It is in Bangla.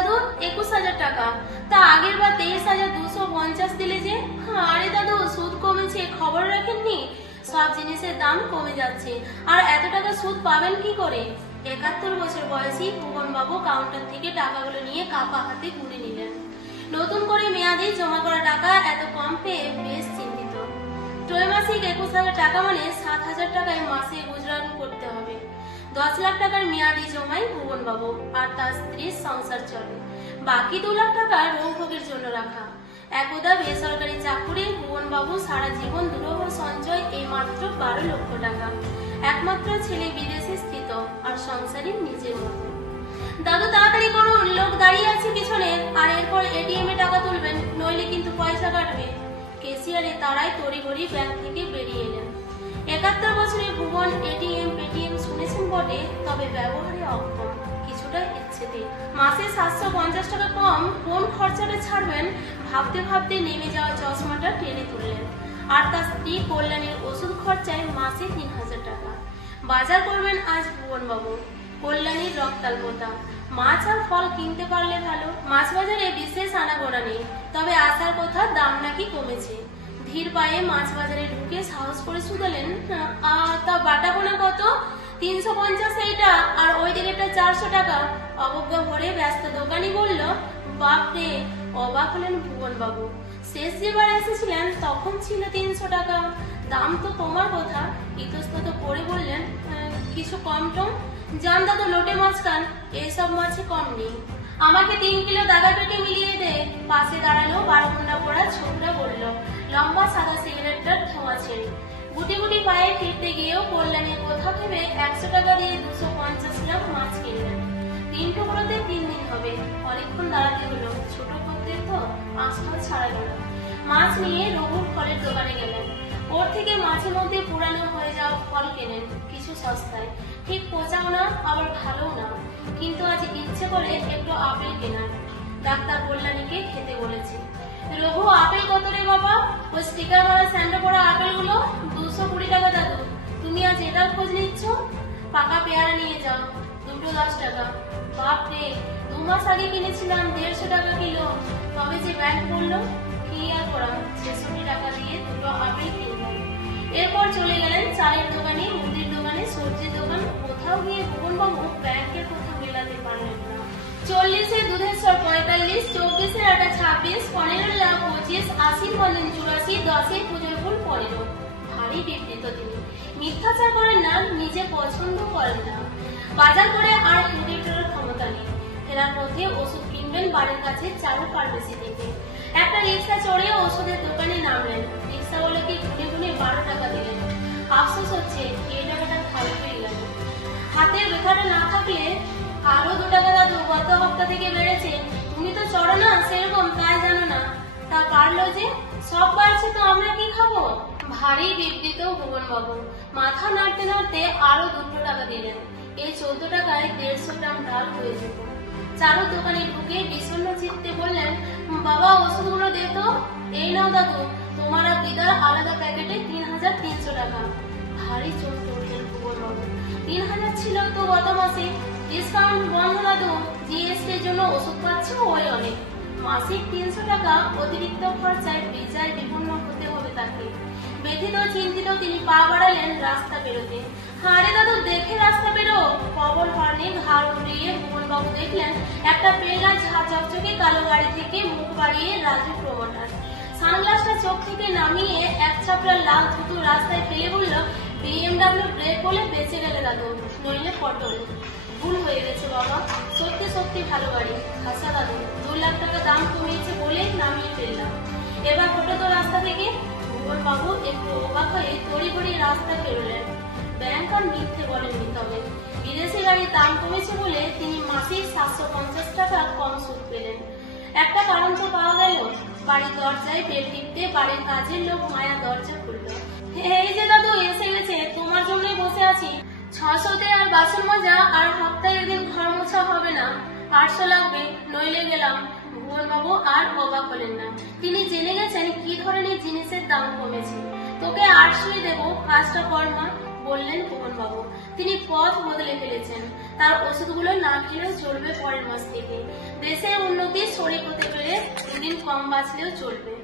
দাদু 21,000 টাকা। তা আগের বার 23,250 দিলে যে? আরে দাদু সুদ কমেছে, খবর রাখেননি? সব জিনিসের দাম কমে যাচ্ছে, আর এত টাকা সুদ পাবেন কি করে? 71 বছর বয়সী ভুবন বাবু কাউন্টার থেকে টাকাগুলো নিয়ে কাপা হাতে গুনে নিলেন। নতুন করে মেয়াদি জমা করা টাকা এত কম পেয়ে বেশ চিন্তিত। ত্রৈমাসিক 21,000 টাকা মানে 7,000 টাকায় মাসে গুজরান করতে হবে। 10 লাখ টাকার মেয়াদি জমাই ভুবন বাবু আর তার স্ত্রীর সংসার চলে। বাকি 2 লাখ টাকা রোগভোগের জন্য রাখা। একদা বেসরকারি চাকুরি ভুবন বাবু সারা জীবন দুরূহ সঞ্চয় এই মাত্র 12 লক্ষ টাকা। একমাত্র ছেলে বিদেশে স্থিত আর সংসারী নিজের মতো। দাদু তাড়াতাড়ি করুন, লোক দাঁড়িয়ে আছে পিছনে, আর এরপর এটিএম এ টাকা তুলবেন, নইলে কিন্তু পয়সা কাটবে। কেসিয়ারে তারাই তড়িঘড়ি ব্যাংক থেকে বেরিয়ে এলেন। 71 বছরে ভুবন এটিএম পেটিএম শুনেছেন বটে, তবে ব্যবহারে অক্ষম, কিছুটা ইচ্ছেতে। মাসে 750 টাকা কম কোন খরচাটা ছাড়বেন ভাবতে ভাবতে নেমে যাওয়া চশমাটা টেনে তুললেন। আর তার স্ত্রী কল্যাণীর ওষুধ খরচায় মাসে 3,000 টাকা। বাজার করবেন আজ ভুবন বাবু। কল্যাণীর রক্তাল্পতা, মাছ আর ফল কিনতে পারলে ভালো। মাছ বাজারে বিশেষ আনাগোনা নেই, তবে আসার কথা দাম নাকি কমেছে। ধীর পায়ে মাছ বাজারে ঢুকে সাহস করে শুধালেন, তা বাটা পোনা কত? 350 এইটা, আর ওই দিকেটা 400 টাকা। অবজ্ঞা ভরে ব্যস্ত দোকানি বলল, বাপরে! অবাক হলেন ভুবন বাবু। শেষ যেবার এসেছিলেন তখন ছিল 300 টাকা। দাম তো তোমার কথা। ইতস্তত করে বললেন, কিছু কম টম? জান দাদু লোটে মাছ খান, এইসব মাছে কম নেই। আমাকে 3 কিলো দাগা পেটে মিলিয়ে দে। পাশে দাঁড়ালো 12 ঘন্টা পড়া ছোকরা বলল, লম্বা সাদা সিগারেটটার ধোঁয়া ছেড়ে। গুটি গুটি পায়ে ফিরতে গিয়েও কল্যাণীর কথা ভেবে 100 টাকা দিয়ে 250 গ্রাম মাছ কিনলেন। 3 টুকরোতে 3 দিন হবে। অনেকক্ষণ দাঁড়াতে হলো, ছোট করতে তো আঁচটাও ছাড়া গেল। মাছ নিয়ে রঘুর ফলের দোকানে গেলেন। ওর থেকে মাঝে মধ্যে পুরানো হয়ে যাওয়া ফল কেনেন, কিছু সস্তায়। ঠিক পচাও না, আবার ভালোও না। কিন্তু আজ ইচ্ছে করে একটু আপেল কেনার। ডাক্তার কল্যাণীকে খেতে বলেছে। রঘু, আপেল কত রে বাবা? ওই স্টিকার মারা স্যান্ডো পড়া আপেলগুলো 220 টাকা দাদু। তুমি আজ এটার খোঁজ নিচ্ছ? পাকা পেয়ারা নিয়ে যাও, দুটো 10 টাকা। বাপরে, 2 মাস আগে কিনেছিলাম 150 টাকা কিলো। তবে যে ব্যাংক বললো, কি আর করা, 66 টাকা দিয়ে দুটো আপেল কিনলেন। এরপর চলে গেলেন চালের দোকানে, মুদির দোকানে, সবজির দোকান। কোথাও গিয়ে ভুবন বাবু ব্যাংকের কথা মেলাতে পারলেন না। 40-এ দুধের সর 45, 24-এর আটা 26, 15 লাখ 25, 80 বলেন 84, 10-এ পুজোর ফুল 15। ভারী বিবৃত তিনি। মিথ্যাচার করেন না, নিজে পছন্দ করেন না। বাজার করে আর মুদির করার ক্ষমতা নেই। ফেরার পথে ওষুধ কিনবেন বাড়ির কাছে চারু ফার্মেসি থেকে। একটা রিক্সা চড়ে ওষুধের দোকানে নামলেন। রিক্সাওয়ালাকে গুনে গুনে 12 টাকা দিলেন। আফসোস হচ্ছে এই টাকাটা খালি হয়ে গেল। হাতের ব্যথাটা না থাকলে আরো 2 টাকা দাদু গত হপ্তাহ থেকে বেড়েছে। তুমি তো চড়ো না সেরকম, তাই জানো না। তা পারলো যে? সব বাড়ছে তো আমরা কি খাবো? ভারী বিবৃত ভুবন বাবু। মাথা নাড়তে নাড়তে আরো 2 টাকা দিলেন। এই 14 টাকায় 150 গ্রাম ডাল হয়ে যেত। চারুর দোকানে ঢুকে বিষণ্ণ চিত্তে বললেন, বাবা ওষুধগুলো দে তো। এই নাও দাদু, তোমার আর দিদার আলাদা প্যাকেটে 3,300 টাকা। ভারী চোখ তুললেন ভুবন বাবু। 3,000 ছিল তো গত মাসে। ডিসকাউন্ট বন্ধ দাদু, জিএসটির জন্য ওষুধ পাচ্ছে ওই অনেক। মাসিক 300 টাকা অতিরিক্ত খরচায় বেজায় বিপন্ন হতে হবে তাকে। ব্যথিত চিন্তিত তিনি পা বাড়ালেন রাস্তা বেরোতে। আরে দাদু দেখে রাস্তা বেরো। কবর হর্নে ঘাড় উড়িয়ে ভুবন বাবু দেখলেন একটা পেলা ঝাঁ চকচকে কালো গাড়ি থেকে মুখ বাড়িয়ে রাজু প্রমোটার। সানগ্লাসটা চোখ থেকে নামিয়ে এক চাপড়া লাল থুতু রাস্তায় ফেলে বলল, বিএমডাব্লিউ ব্রেক বলে বেঁচে গেলে দাদু, নইলে পটল। ভুল হয়ে গেছে বাবা, সত্যি সত্যি ভালো গাড়ি। হাসা দাদু, 2 লাখ টাকা দাম কমিয়েছে বলে নামিয়ে ফেললাম। এবার ফটো তো রাস্তা থেকে। ভুবন বাবু একটু অবাক হয়ে তড়িঘড়ি রাস্তায় বেরোলেন। ব্যাংক আর মিথ্যে বলেননি, তবে বিদেশি গাড়ির দাম কমেছে বলে তিনি মাসিক 750 টাকা কম সুদ পেলেন। একটা কারণ তো পাওয়া গেল। বাড়ির দরজায় বেল টিপতে বাড়ির কাজের লোক মায়া দরজা খুলল। এই যে দাদু এসে গেছে, তোমার জন্যই বসে আছি। 600-তে আর বাসন মাজা, আর সপ্তাহে একদিন ঘর মোছা হবে না। 800 লাগবে, নইলে গেলাম। ভুবন বাবু আর অবাক হলেন না। তিনি জেনে গেছেন কি ধরনের জিনিসের দাম কমেছে। তোকে 800-ই দেবো, কাজটা কর মা। বললেন খোকনবাবু। তিনি পথ বদলে ফেলেছেন। তার ওষুধগুলো না খেলেও চলবে পরের মাস থেকে। দেশের উন্নতি শরীর হতে পেরে দুদিন কম বাঁচলেও চলবে।